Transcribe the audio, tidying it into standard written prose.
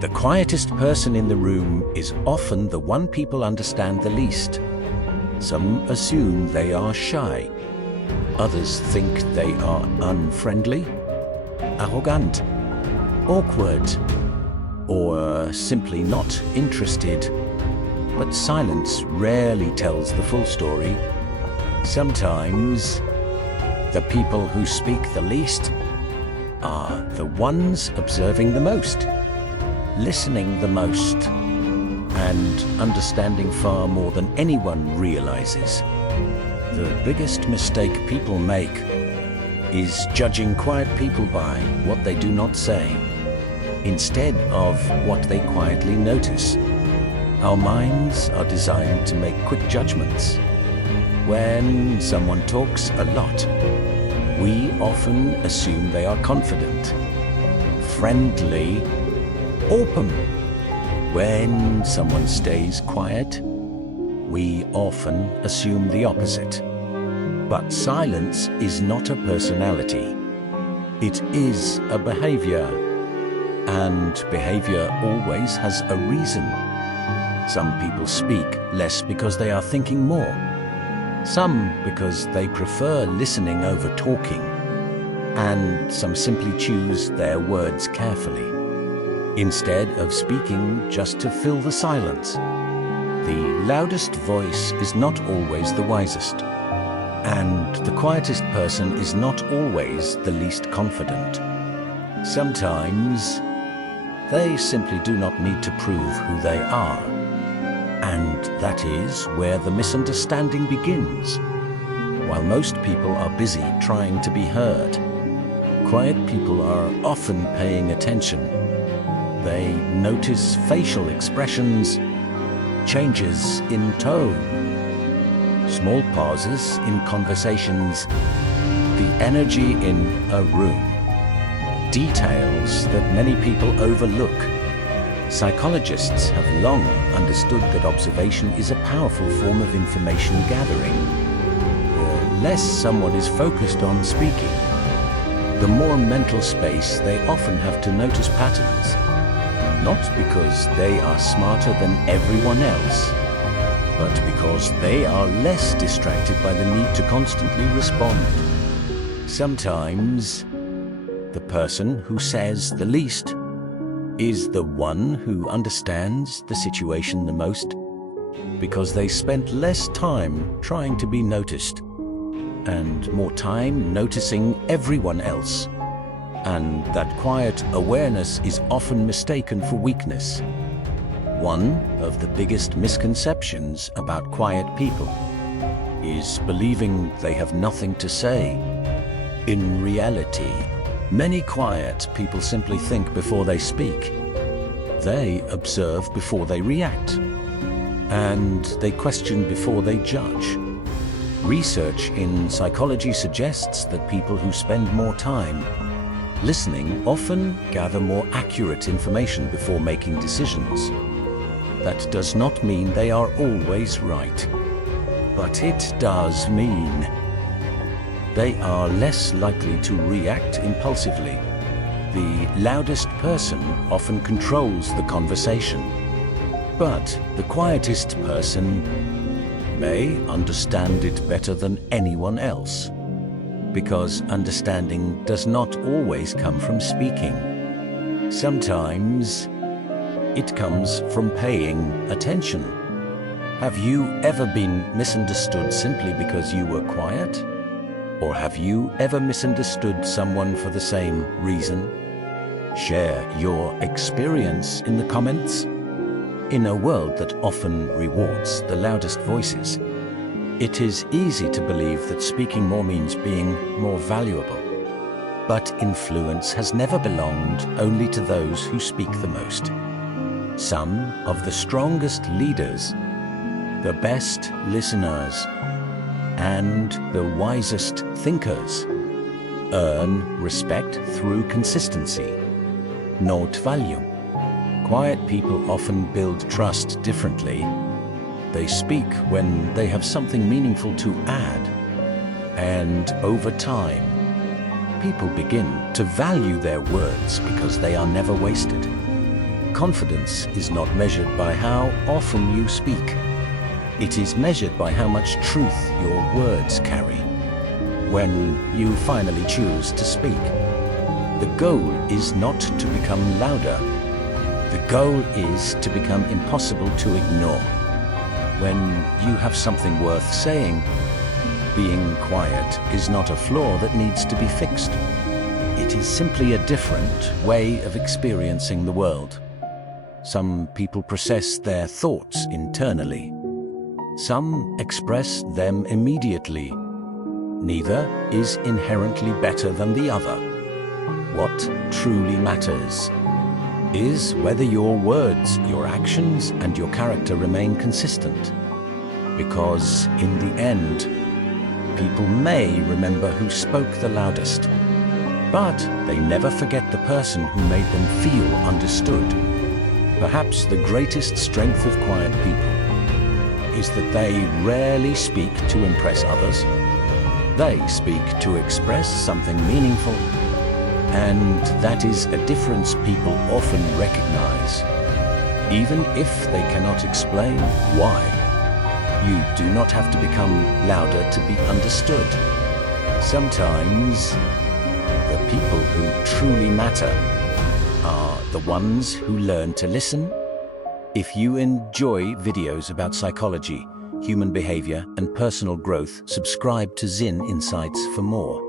The quietest person in the room is often the one people understand the least. Some assume they are shy. Others think they are unfriendly, arrogant, awkward, or simply not interested. But silence rarely tells the full story. Sometimes the people who speak the least are the ones observing the most, listening the most, and understanding far more than anyone realizes. The biggest mistake people make is judging quiet people by what they do not say, instead of what they quietly notice. Our minds are designed to make quick judgments. When someone talks a lot, we often assume they are confident, friendly, open. When someone stays quiet, we often assume the opposite. But silence is not a personality. It is a behavior, and behavior always has a reason. Some people speak less because they are thinking more. Some because they prefer listening over talking. And some simply choose their words carefully, instead of speaking just to fill the silence. The loudest voice is not always the wisest. And the quietest person is not always the least confident. Sometimes they simply do not need to prove who they are. And that is where the misunderstanding begins. While most people are busy trying to be heard, quiet people are often paying attention. They notice facial expressions, changes in tone, small pauses in conversations, the energy in a room, details that many people overlook. Psychologists have long understood that observation is a powerful form of information gathering. The less someone is focused on speaking, the more mental space they often have to notice patterns, not because they are smarter than everyone else, but because they are less distracted by the need to constantly respond. Sometimes, the person who says the least is the one who understands the situation the most, because they spent less time trying to be noticed and more time noticing everyone else. And that quiet awareness is often mistaken for weakness. One of the biggest misconceptions about quiet people is believing they have nothing to say. In reality, many quiet people simply think before they speak. They observe before they react. And they question before they judge. Research in psychology suggests that people who spend more time listening often gather more accurate information before making decisions. That does not mean they are always right, but it does mean they are less likely to react impulsively. The loudest person often controls the conversation, but the quietest person may understand it better than anyone else, because understanding does not always come from speaking. Sometimes it comes from paying attention. Have you ever been misunderstood simply because you were quiet? Or have you ever misunderstood someone for the same reason? Share your experience in the comments. In a world that often rewards the loudest voices, it is easy to believe that speaking more means being more valuable. But influence has never belonged only to those who speak the most. Some of the strongest leaders, the best listeners, and the wisest thinkers earn respect through consistency, not volume. Quiet people often build trust differently. They speak when they have something meaningful to add. And over time, people begin to value their words because they are never wasted. confidence is not measured by how often you speak. It is measured by how much truth your words carry. When you finally choose to speak, the goal is not to become louder. The goal is to become impossible to ignore. When you have something worth saying, being quiet is not a flaw that needs to be fixed. It is simply a different way of experiencing the world. Some people process their thoughts internally. Some express them immediately. Neither is inherently better than the other. What truly matters is whether your words, your actions, and your character remain consistent. Because in the end, people may remember who spoke the loudest, but they never forget the person who made them feel understood. Perhaps the greatest strength of quiet people is that they rarely speak to impress others. They speak to express something meaningful, and that is a difference people often recognize, even if they cannot explain why. You do not have to become louder to be understood. Sometimes the people who truly matter are the ones who learn to listen. If you enjoy videos about psychology, human behavior, and personal growth, subscribe to Zin Insights for more.